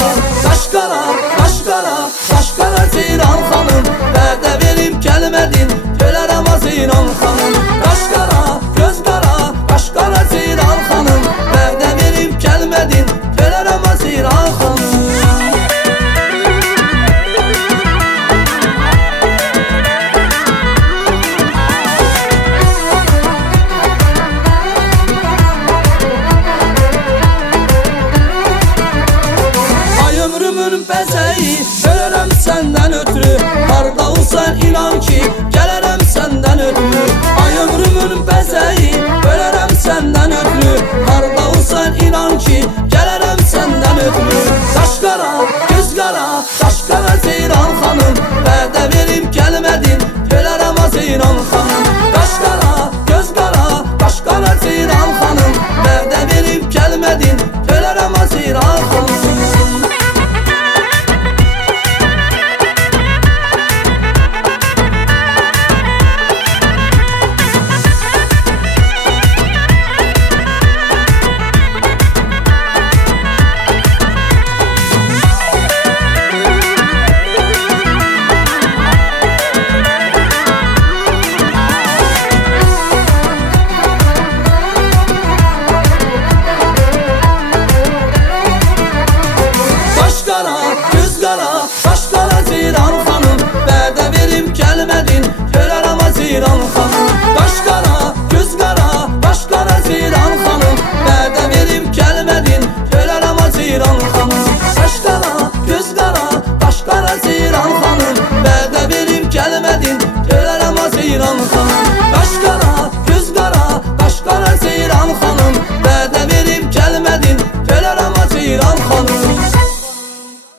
baxar. Qaşqara, qaşqara, qaşqara Ceyran xanım, vədə verib gəlmədin, görərəm az İran xanım. Qaşqara, göz qara, qaşqara Ceyran xanım, vədə verib gəlmədin, görərəm az İran xanım. Ömrümün bəzəyi, görərəm səndən ötürü. Harda olsan inan ki, gələrəm səndən ötürü. Ay ömrümün bəzəyi, görərəm səndən ötürü. Harda olsan inan ki, gələrəm səndən ötürü. Qaşqara, göz qara, qaşqara